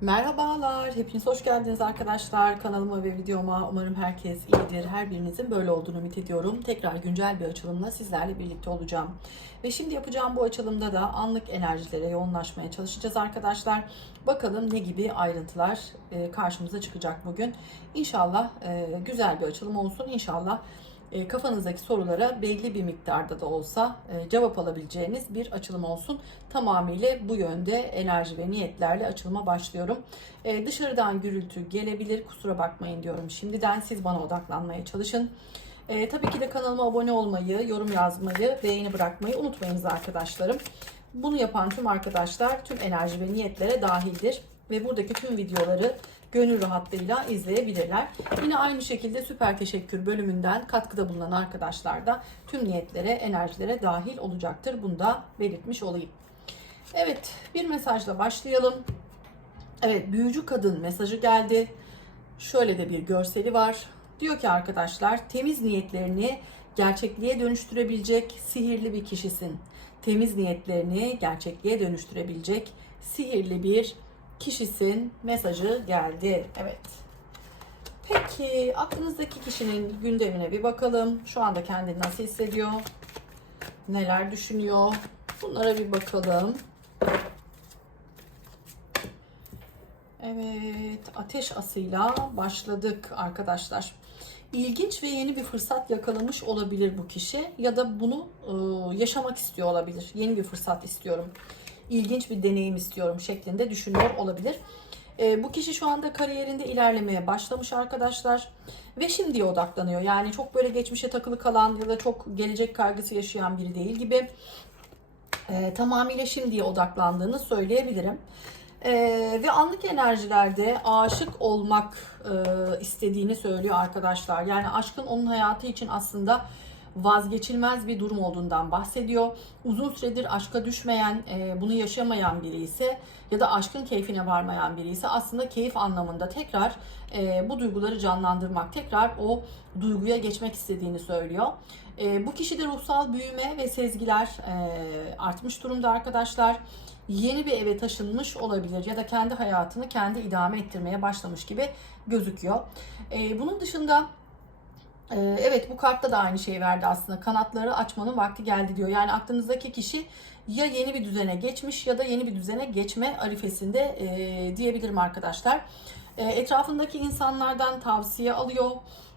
Merhabalar, hepiniz hoş geldiniz arkadaşlar. Kanalıma ve videoma umarım herkes iyidir. Her birinizin böyle olduğunu ümit ediyorum. Tekrar güncel bir açılımla sizlerle birlikte olacağım. Ve şimdi yapacağım bu açılımda da anlık enerjilere yoğunlaşmaya çalışacağız arkadaşlar. Bakalım ne gibi ayrıntılar e, karşımıza çıkacak bugün. İnşallah e, güzel bir açılım olsun. İnşallah e, kafanızdaki sorulara belli bir miktarda da olsa e, cevap alabileceğiniz bir açılım olsun. Tamamıyla bu yönde enerji ve niyetlerle açılıma başlıyorum. E, dışarıdan gürültü gelebilir kusura bakmayın diyorum. Şimdiden siz bana odaklanmaya çalışın. Tabii ki de kanalıma abone olmayı, yorum yazmayı, beğeni bırakmayı unutmayınız arkadaşlarım. Bunu yapan tüm arkadaşlar tüm enerji ve niyetlere dahildir. Ve buradaki tüm videoları gönül rahatlığıyla izleyebilirler. Yine aynı şekilde süper teşekkür bölümünden katkıda bulunan arkadaşlar da tüm niyetlere, enerjilere dahil olacaktır. Bunu da belirtmiş olayım. Evet, bir mesajla başlayalım. Evet, büyücü kadın mesajı geldi. Şöyle de bir görseli var. Diyor ki arkadaşlar, temiz niyetlerini gerçekliğe dönüştürebilecek sihirli bir kişisin. Temiz niyetlerini gerçekliğe dönüştürebilecek sihirli bir kişisin mesajı geldi. Evet. Peki aklınızdaki kişinin gündemine bir bakalım. Şu anda kendini nasıl hissediyor? Neler düşünüyor? Bunlara bir bakalım. Evet, ateş asıyla başladık arkadaşlar. İlginç ve yeni bir fırsat yakalamış olabilir bu kişi ya da bunu e, yaşamak istiyor olabilir. Yeni bir fırsat istiyorum ilginç bir deneyim istiyorum şeklinde düşünüyor olabilir. E, bu kişi şu anda kariyerinde ilerlemeye başlamış arkadaşlar ve şimdiye odaklanıyor. Yani çok böyle geçmişe takılı kalan ya da çok gelecek kaygısı yaşayan biri değil gibi e, tamamıyla şimdiye odaklandığını söyleyebilirim. E, ve anlık enerjilerde aşık olmak e, istediğini söylüyor arkadaşlar. Yani aşkın onun hayatı için aslında vazgeçilmez bir durum olduğundan bahsediyor. Uzun süredir aşka düşmeyen, e, bunu yaşamayan biri ise ya da aşkın keyfine varmayan biri ise aslında keyif anlamında tekrar e, bu duyguları canlandırmak, tekrar o duyguya geçmek istediğini söylüyor. E, bu kişide ruhsal büyüme ve sezgiler artmış durumda arkadaşlar. Yeni bir eve taşınmış olabilir ya da kendi hayatını kendi idame ettirmeye başlamış gibi gözüküyor. Bunun dışında ee, evet bu kartta da aynı şeyi verdi aslında. Kanatları açmanın vakti geldi diyor. Yani aklınızdaki kişi ya yeni bir düzene geçmiş ya da yeni bir düzene geçme arifesinde e, diyebilirim arkadaşlar. E, etrafındaki insanlardan tavsiye alıyor.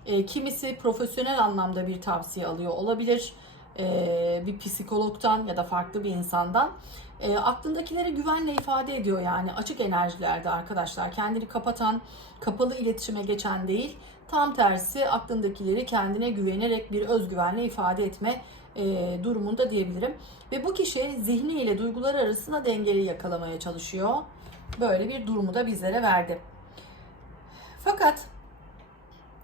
E, kimisi profesyonel anlamda bir tavsiye alıyor olabilir. E, bir psikologtan ya da farklı bir insandan. E, aklındakileri güvenle ifade ediyor yani açık enerjilerde arkadaşlar. Kendini kapatan, kapalı iletişime geçen değil Tam tersi aklındakileri kendine güvenerek bir özgüvenle ifade etme e, durumunda diyebilirim. Ve bu kişi zihni ile duygular arasında dengeli yakalamaya çalışıyor. Böyle bir durumu da bizlere verdi. Fakat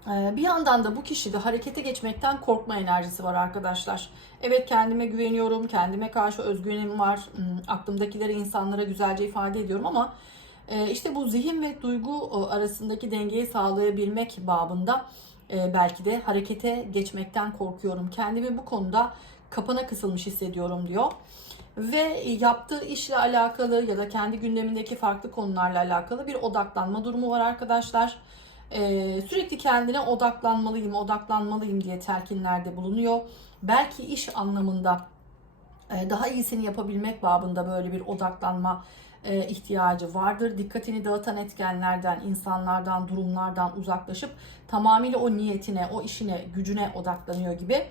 e, bir yandan da bu kişide harekete geçmekten korkma enerjisi var arkadaşlar. Evet kendime güveniyorum, kendime karşı özgüvenim var, hmm, aklımdakileri insanlara güzelce ifade ediyorum ama işte bu zihin ve duygu arasındaki dengeyi sağlayabilmek babında e, belki de harekete geçmekten korkuyorum. Kendimi bu konuda kapana kısılmış hissediyorum diyor. Ve yaptığı işle alakalı ya da kendi gündemindeki farklı konularla alakalı bir odaklanma durumu var arkadaşlar. Ee, sürekli kendine odaklanmalıyım, odaklanmalıyım diye telkinlerde bulunuyor. Belki iş anlamında e, daha iyisini yapabilmek babında böyle bir odaklanma ihtiyacı vardır. Dikkatini dağıtan etkenlerden, insanlardan, durumlardan uzaklaşıp tamamıyla o niyetine, o işine, gücüne odaklanıyor gibi.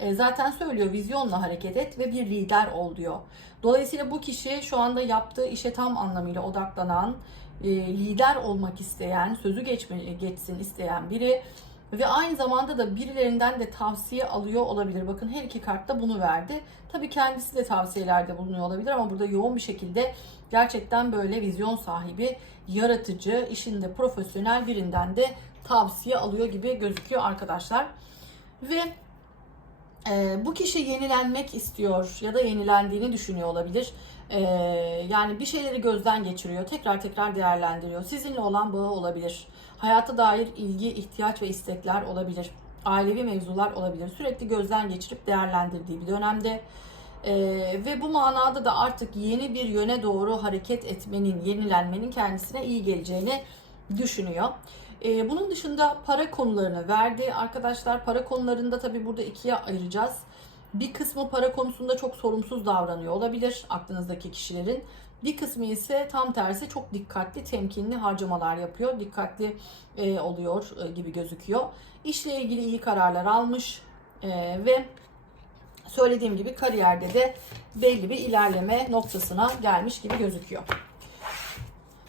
E, zaten söylüyor vizyonla hareket et ve bir lider ol diyor. Dolayısıyla bu kişi şu anda yaptığı işe tam anlamıyla odaklanan, e, lider olmak isteyen, sözü geçme, geçsin isteyen biri ve aynı zamanda da birilerinden de tavsiye alıyor olabilir. Bakın her iki kart da bunu verdi. Tabii kendisi de tavsiyelerde bulunuyor olabilir ama burada yoğun bir şekilde gerçekten böyle vizyon sahibi, yaratıcı, işinde profesyonel birinden de tavsiye alıyor gibi gözüküyor arkadaşlar. Ve e, bu kişi yenilenmek istiyor ya da yenilendiğini düşünüyor olabilir. E, yani bir şeyleri gözden geçiriyor, tekrar tekrar değerlendiriyor. Sizinle olan bağı olabilir. Hayata dair ilgi, ihtiyaç ve istekler olabilir. Ailevi mevzular olabilir. Sürekli gözden geçirip değerlendirdiği bir dönemde. Ee, ve bu manada da artık yeni bir yöne doğru hareket etmenin, yenilenmenin kendisine iyi geleceğini düşünüyor. Ee, bunun dışında para konularını verdi. Arkadaşlar para konularında tabii burada ikiye ayıracağız. Bir kısmı para konusunda çok sorumsuz davranıyor olabilir aklınızdaki kişilerin. Bir kısmı ise tam tersi çok dikkatli, temkinli harcamalar yapıyor. Dikkatli e, oluyor e, gibi gözüküyor. İşle ilgili iyi kararlar almış e, ve söylediğim gibi kariyerde de belli bir ilerleme noktasına gelmiş gibi gözüküyor.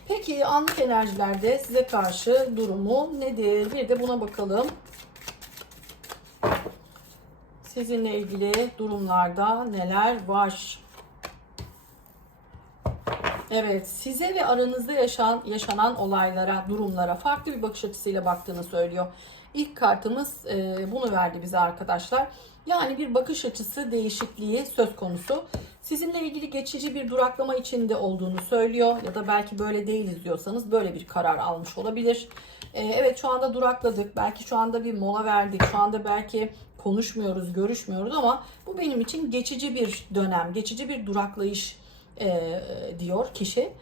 Peki anlık enerjilerde size karşı durumu nedir? Bir de buna bakalım. Sizinle ilgili durumlarda neler var? Evet, size ve aranızda yaşanan yaşanan olaylara, durumlara farklı bir bakış açısıyla baktığını söylüyor. İlk kartımız e, bunu verdi bize arkadaşlar. Yani bir bakış açısı değişikliği söz konusu. Sizinle ilgili geçici bir duraklama içinde olduğunu söylüyor ya da belki böyle değiliz diyorsanız böyle bir karar almış olabilir. E, evet şu anda durakladık. Belki şu anda bir mola verdik. Şu anda belki konuşmuyoruz, görüşmüyoruz ama bu benim için geçici bir dönem, geçici bir duraklayış e, diyor kişi.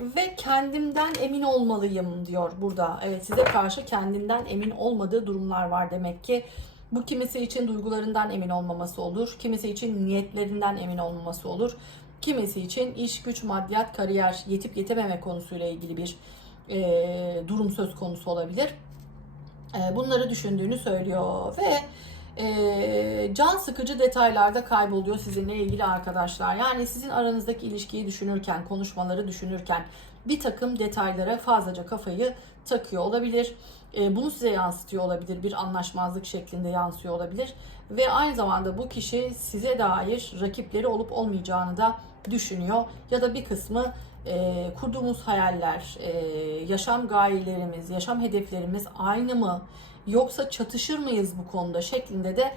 Ve kendimden emin olmalıyım diyor burada. Evet size karşı kendinden emin olmadığı durumlar var demek ki. Bu kimisi için duygularından emin olmaması olur. Kimisi için niyetlerinden emin olmaması olur. Kimisi için iş, güç, maddiyat, kariyer, yetip yetememe konusuyla ilgili bir e, durum söz konusu olabilir. E, bunları düşündüğünü söylüyor ve e, can sıkıcı detaylarda kayboluyor sizinle ilgili arkadaşlar. Yani sizin aranızdaki ilişkiyi düşünürken, konuşmaları düşünürken bir takım detaylara fazlaca kafayı takıyor olabilir. E, bunu size yansıtıyor olabilir. Bir anlaşmazlık şeklinde yansıyor olabilir. Ve aynı zamanda bu kişi size dair rakipleri olup olmayacağını da düşünüyor. Ya da bir kısmı e, kurduğumuz hayaller, e, yaşam gayelerimiz, yaşam hedeflerimiz aynı mı? Yoksa çatışır mıyız bu konuda şeklinde de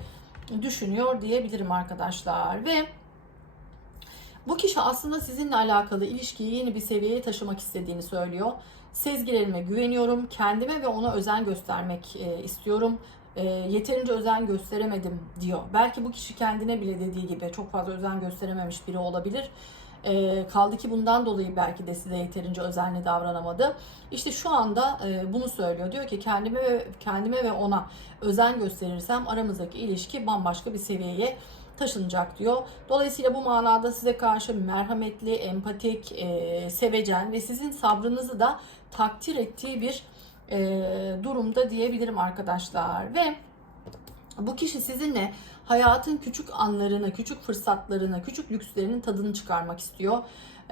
düşünüyor diyebilirim arkadaşlar. Ve bu kişi aslında sizinle alakalı ilişkiyi yeni bir seviyeye taşımak istediğini söylüyor. Sezgilerime güveniyorum, kendime ve ona özen göstermek e, istiyorum. E, yeterince özen gösteremedim diyor. Belki bu kişi kendine bile dediği gibi çok fazla özen gösterememiş biri olabilir. E, kaldı ki bundan dolayı belki de size yeterince özenli davranamadı. İşte şu anda e, bunu söylüyor. Diyor ki kendime ve kendime ve ona özen gösterirsem aramızdaki ilişki bambaşka bir seviyeye taşınacak diyor. Dolayısıyla bu manada size karşı merhametli, empatik, e, sevecen ve sizin sabrınızı da takdir ettiği bir e, durumda diyebilirim arkadaşlar. Ve bu kişi sizinle hayatın küçük anlarını, küçük fırsatlarını, küçük lükslerinin tadını çıkarmak istiyor.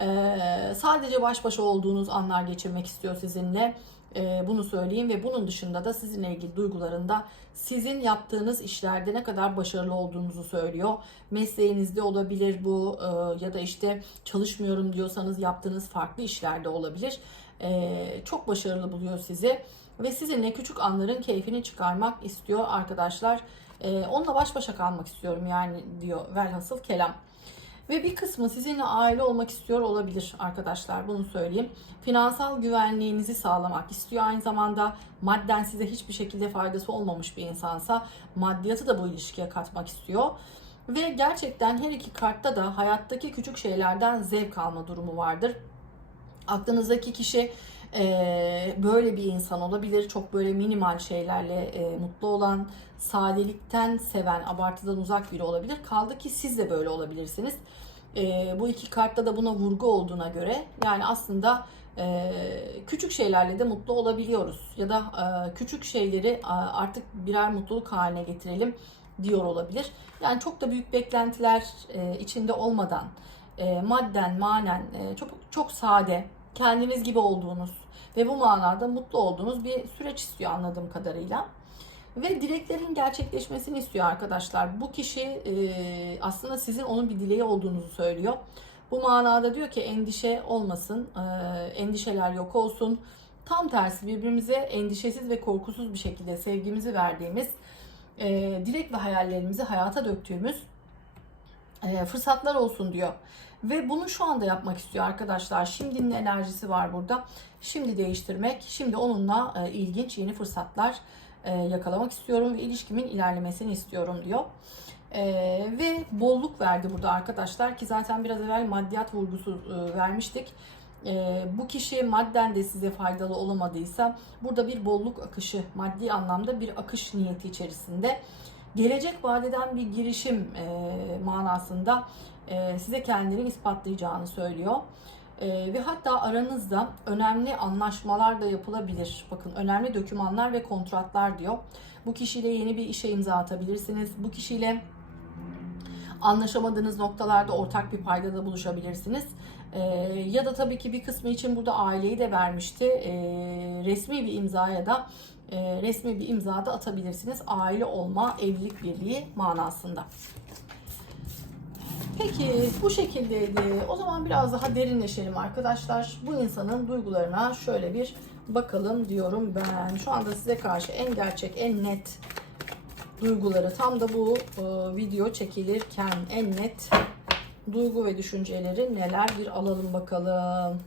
Ee, sadece baş başa olduğunuz anlar geçirmek istiyor sizinle. Ee, bunu söyleyeyim ve bunun dışında da sizinle ilgili duygularında sizin yaptığınız işlerde ne kadar başarılı olduğunuzu söylüyor. Mesleğinizde olabilir bu e, ya da işte çalışmıyorum diyorsanız yaptığınız farklı işlerde olabilir. Ee, çok başarılı buluyor sizi ve sizinle küçük anların keyfini çıkarmak istiyor arkadaşlar. Ee, onunla baş başa kalmak istiyorum yani diyor velhasıl kelam. Ve bir kısmı sizinle aile olmak istiyor olabilir arkadaşlar bunu söyleyeyim. Finansal güvenliğinizi sağlamak istiyor. Aynı zamanda madden size hiçbir şekilde faydası olmamış bir insansa maddiyatı da bu ilişkiye katmak istiyor. Ve gerçekten her iki kartta da hayattaki küçük şeylerden zevk alma durumu vardır. Aklınızdaki kişi e, böyle bir insan olabilir. Çok böyle minimal şeylerle e, mutlu olan, sadelikten seven, abartıdan uzak biri olabilir. Kaldı ki siz de böyle olabilirsiniz. E, bu iki kartta da buna vurgu olduğuna göre yani aslında e, küçük şeylerle de mutlu olabiliyoruz. Ya da e, küçük şeyleri artık birer mutluluk haline getirelim diyor olabilir. Yani çok da büyük beklentiler e, içinde olmadan e, madden, manen e, çok çok sade, kendiniz gibi olduğunuz ve bu manada mutlu olduğunuz bir süreç istiyor anladığım kadarıyla. Ve dileklerin gerçekleşmesini istiyor arkadaşlar. Bu kişi e, aslında sizin onun bir dileği olduğunuzu söylüyor. Bu manada diyor ki endişe olmasın, e, endişeler yok olsun. Tam tersi birbirimize endişesiz ve korkusuz bir şekilde sevgimizi verdiğimiz, e, dilek ve hayallerimizi hayata döktüğümüz fırsatlar olsun diyor. Ve bunu şu anda yapmak istiyor arkadaşlar. Şimdinin enerjisi var burada. Şimdi değiştirmek, şimdi onunla e, ilginç yeni fırsatlar e, yakalamak istiyorum ve ilişkimin ilerlemesini istiyorum diyor. Ee, ve bolluk verdi burada arkadaşlar ki zaten biraz evvel maddiyat vurgusu e, vermiştik. Ee, bu kişi madden de size faydalı olamadıysa burada bir bolluk akışı, maddi anlamda bir akış niyeti içerisinde gelecek vadeden bir girişim e, manasında e, size kendini ispatlayacağını söylüyor. E, ve hatta aranızda önemli anlaşmalar da yapılabilir. Bakın önemli dokümanlar ve kontratlar diyor. Bu kişiyle yeni bir işe imza atabilirsiniz. Bu kişiyle anlaşamadığınız noktalarda ortak bir paydada buluşabilirsiniz. Ee, ya da tabii ki bir kısmı için burada aileyi de vermişti. Ee, resmi bir imzaya da e, resmi bir imza da atabilirsiniz. Aile olma, evlilik birliği manasında. Peki bu şekildeydi. O zaman biraz daha derinleşelim arkadaşlar. Bu insanın duygularına şöyle bir bakalım diyorum ben. Şu anda size karşı en gerçek, en net duyguları tam da bu e, video çekilirken en net duygu ve düşünceleri neler bir alalım bakalım.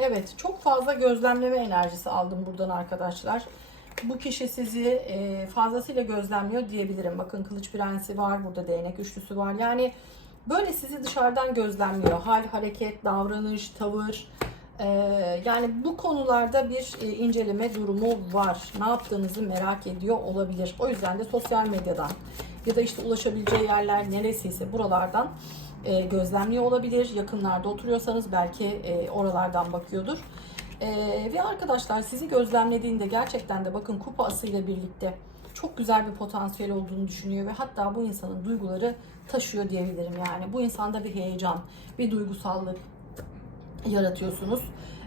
Evet, çok fazla gözlemleme enerjisi aldım buradan arkadaşlar. Bu kişi sizi e, fazlasıyla gözlemliyor diyebilirim. Bakın kılıç prensi var, burada değnek üçlüsü var. Yani böyle sizi dışarıdan gözlemliyor. Hal, hareket, davranış, tavır. E, yani bu konularda bir e, inceleme durumu var. Ne yaptığınızı merak ediyor olabilir. O yüzden de sosyal medyadan ya da işte ulaşabileceği yerler neresiyse buralardan e, gözlemliyor olabilir. Yakınlarda oturuyorsanız belki e, oralardan bakıyordur. E, ve arkadaşlar sizi gözlemlediğinde gerçekten de bakın kupa asıyla birlikte çok güzel bir potansiyel olduğunu düşünüyor ve hatta bu insanın duyguları taşıyor diyebilirim yani. Bu insanda bir heyecan, bir duygusallık yaratıyorsunuz.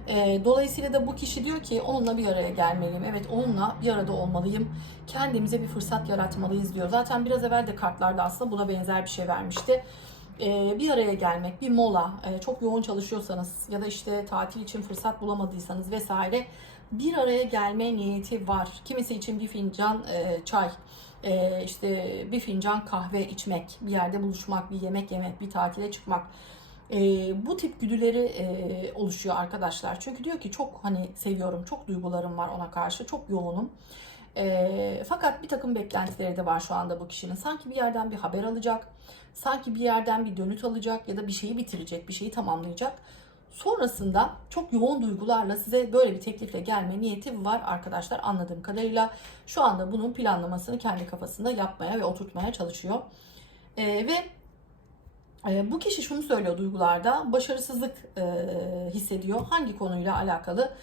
E, dolayısıyla da bu kişi diyor ki onunla bir araya gelmeliyim. Evet onunla bir arada olmalıyım. Kendimize bir fırsat yaratmalıyız diyor. Zaten biraz evvel de kartlarda aslında buna benzer bir şey vermişti. E, bir araya gelmek, bir mola, e, çok yoğun çalışıyorsanız ya da işte tatil için fırsat bulamadıysanız vesaire bir araya gelme niyeti var. Kimisi için bir fincan e, çay, e, işte bir fincan kahve içmek, bir yerde buluşmak, bir yemek yemek, bir tatile çıkmak. Bu tip güdüleri oluşuyor arkadaşlar. Çünkü diyor ki çok hani seviyorum, çok duygularım var ona karşı, çok yoğunum. E, fakat bir takım beklentileri de var şu anda bu kişinin. Sanki bir yerden bir haber alacak, sanki bir yerden bir dönüt alacak ya da bir şeyi bitirecek, bir şeyi tamamlayacak. Sonrasında çok yoğun duygularla size böyle bir teklifle gelme niyeti var arkadaşlar anladığım kadarıyla. Şu anda bunun planlamasını kendi kafasında yapmaya ve oturtmaya çalışıyor. E, ve e, bu kişi şunu söylüyor duygularda başarısızlık e, hissediyor. Hangi konuyla alakalı?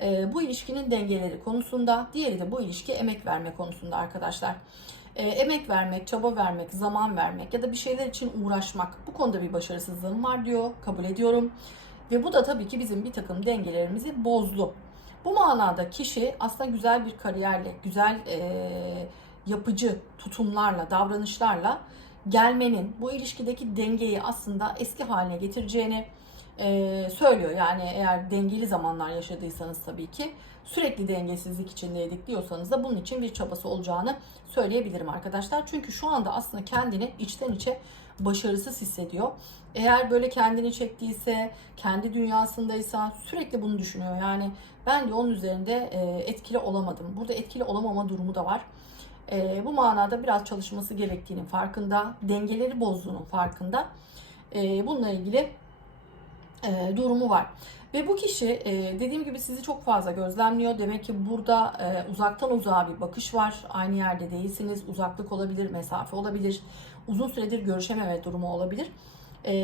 E, bu ilişkinin dengeleri konusunda, diğeri de bu ilişki emek verme konusunda arkadaşlar. E, emek vermek, çaba vermek, zaman vermek ya da bir şeyler için uğraşmak bu konuda bir başarısızlığım var diyor, kabul ediyorum. Ve bu da tabii ki bizim bir takım dengelerimizi bozdu. Bu manada kişi aslında güzel bir kariyerle, güzel e, yapıcı tutumlarla, davranışlarla gelmenin bu ilişkideki dengeyi aslında eski haline getireceğini e, söylüyor. Yani eğer dengeli zamanlar yaşadıysanız tabii ki sürekli dengesizlik içindeydik diyorsanız da bunun için bir çabası olacağını söyleyebilirim arkadaşlar. Çünkü şu anda aslında kendini içten içe başarısız hissediyor. Eğer böyle kendini çektiyse, kendi dünyasındaysa sürekli bunu düşünüyor. Yani ben de onun üzerinde e, etkili olamadım. Burada etkili olamama durumu da var. E, bu manada biraz çalışması gerektiğinin farkında, dengeleri bozduğunun farkında. E, bununla ilgili e, durumu var. Ve bu kişi e, dediğim gibi sizi çok fazla gözlemliyor. Demek ki burada e, uzaktan uzağa bir bakış var. Aynı yerde değilsiniz. Uzaklık olabilir, mesafe olabilir. Uzun süredir görüşememe durumu olabilir. E,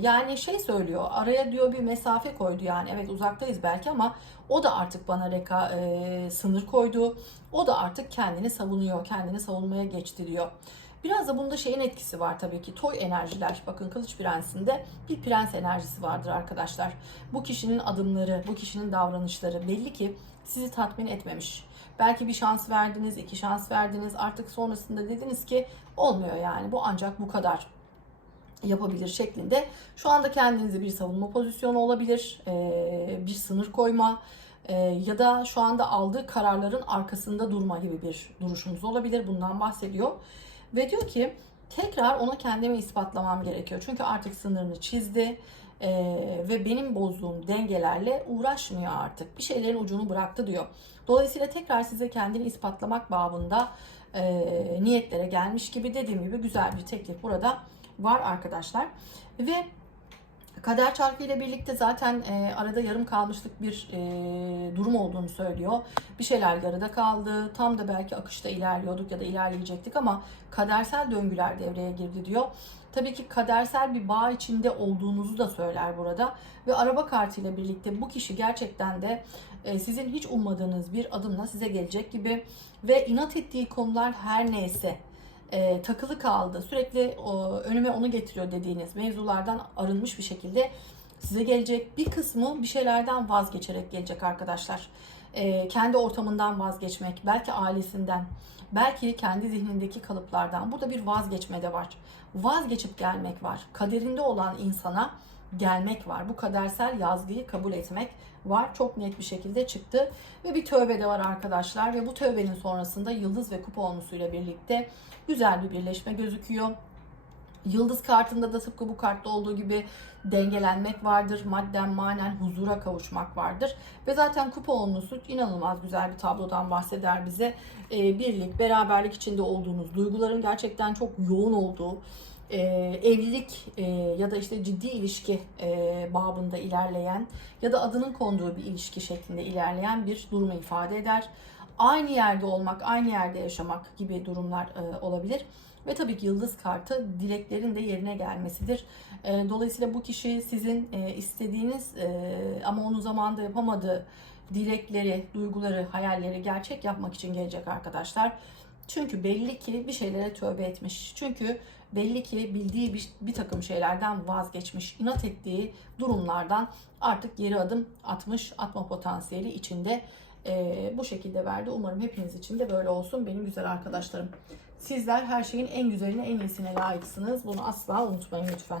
yani şey söylüyor, araya diyor bir mesafe koydu yani. Evet uzaktayız belki ama o da artık bana reka e, sınır koydu. O da artık kendini savunuyor, kendini savunmaya geçti diyor. Biraz da bunda şeyin etkisi var tabii ki. Toy enerjiler. Bakın Kılıç Prensi'nde bir prens enerjisi vardır arkadaşlar. Bu kişinin adımları, bu kişinin davranışları belli ki sizi tatmin etmemiş. Belki bir şans verdiniz, iki şans verdiniz. Artık sonrasında dediniz ki olmuyor yani. Bu ancak bu kadar yapabilir şeklinde. Şu anda kendinize bir savunma pozisyonu olabilir. Bir sınır koyma ya da şu anda aldığı kararların arkasında durma gibi bir duruşunuz olabilir. Bundan bahsediyor. Ve diyor ki tekrar ona kendimi ispatlamam gerekiyor. Çünkü artık sınırını çizdi ee, ve benim bozduğum dengelerle uğraşmıyor artık. Bir şeylerin ucunu bıraktı diyor. Dolayısıyla tekrar size kendini ispatlamak babında e, niyetlere gelmiş gibi dediğim gibi güzel bir teklif burada var arkadaşlar. Ve Kader çarkı ile birlikte zaten e, arada yarım kalmışlık bir e, durum olduğunu söylüyor. Bir şeyler yarıda kaldı. Tam da belki akışta ilerliyorduk ya da ilerleyecektik ama kadersel döngüler devreye girdi diyor. Tabii ki kadersel bir bağ içinde olduğunuzu da söyler burada. Ve araba kartıyla birlikte bu kişi gerçekten de e, sizin hiç ummadığınız bir adımla size gelecek gibi ve inat ettiği konular her neyse e, takılı kaldı. Sürekli o, önüme onu getiriyor dediğiniz mevzulardan arınmış bir şekilde size gelecek. Bir kısmı bir şeylerden vazgeçerek gelecek arkadaşlar. E, kendi ortamından vazgeçmek, belki ailesinden, belki kendi zihnindeki kalıplardan. Burada bir vazgeçme de var. Vazgeçip gelmek var. Kaderinde olan insana gelmek var. Bu kadersel yazgıyı kabul etmek var. Çok net bir şekilde çıktı. Ve bir tövbe de var arkadaşlar. Ve bu tövbenin sonrasında yıldız ve kupa olmusuyla birlikte güzel bir birleşme gözüküyor. Yıldız kartında da tıpkı bu kartta olduğu gibi dengelenmek vardır. Madden manen huzura kavuşmak vardır. Ve zaten kupa onlusu inanılmaz güzel bir tablodan bahseder bize. Ee, birlik, beraberlik içinde olduğunuz, duyguların gerçekten çok yoğun olduğu, e, evlilik e, ya da işte ciddi ilişki e, babında ilerleyen ya da adının konduğu bir ilişki şeklinde ilerleyen bir durumu ifade eder. Aynı yerde olmak, aynı yerde yaşamak gibi durumlar e, olabilir. Ve tabii ki yıldız kartı dileklerin de yerine gelmesidir. E, dolayısıyla bu kişi sizin e, istediğiniz e, ama onu zamanda yapamadığı dilekleri, duyguları, hayalleri gerçek yapmak için gelecek arkadaşlar. Çünkü belli ki bir şeylere tövbe etmiş. Çünkü belli ki bildiği bir, bir takım şeylerden vazgeçmiş. inat ettiği durumlardan artık geri adım atmış. Atma potansiyeli içinde e, bu şekilde verdi. Umarım hepiniz için de böyle olsun benim güzel arkadaşlarım. Sizler her şeyin en güzeline, en iyisine layıksınız. Bunu asla unutmayın lütfen.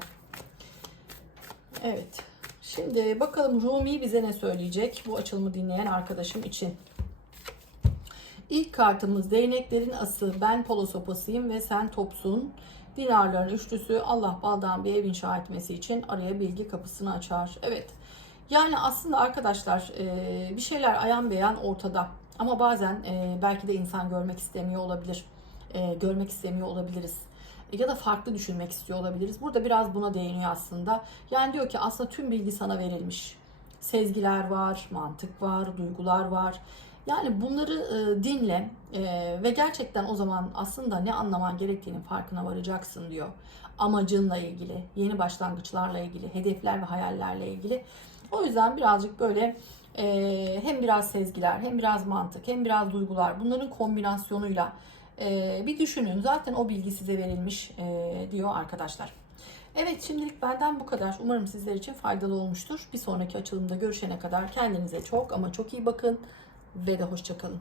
Evet. Şimdi bakalım Rumi bize ne söyleyecek bu açılımı dinleyen arkadaşım için. İlk kartımız değneklerin ası ben polo sopasıyım ve sen topsun. Dinarların üçlüsü Allah baldan bir ev inşa etmesi için araya bilgi kapısını açar. Evet yani aslında arkadaşlar e, bir şeyler ayan beyan ortada. Ama bazen e, belki de insan görmek istemiyor olabilir. E, görmek istemiyor olabiliriz. Ya da farklı düşünmek istiyor olabiliriz. Burada biraz buna değiniyor aslında. Yani diyor ki aslında tüm bilgi sana verilmiş. Sezgiler var, mantık var, duygular var. Yani bunları dinle ve gerçekten o zaman aslında ne anlaman gerektiğinin farkına varacaksın diyor. Amacınla ilgili, yeni başlangıçlarla ilgili, hedefler ve hayallerle ilgili. O yüzden birazcık böyle e, hem biraz sezgiler, hem biraz mantık, hem biraz duygular bunların kombinasyonuyla e, bir düşünün. Zaten o bilgi size verilmiş e, diyor arkadaşlar. Evet şimdilik benden bu kadar. Umarım sizler için faydalı olmuştur. Bir sonraki açılımda görüşene kadar kendinize çok ama çok iyi bakın ve de hoşçakalın.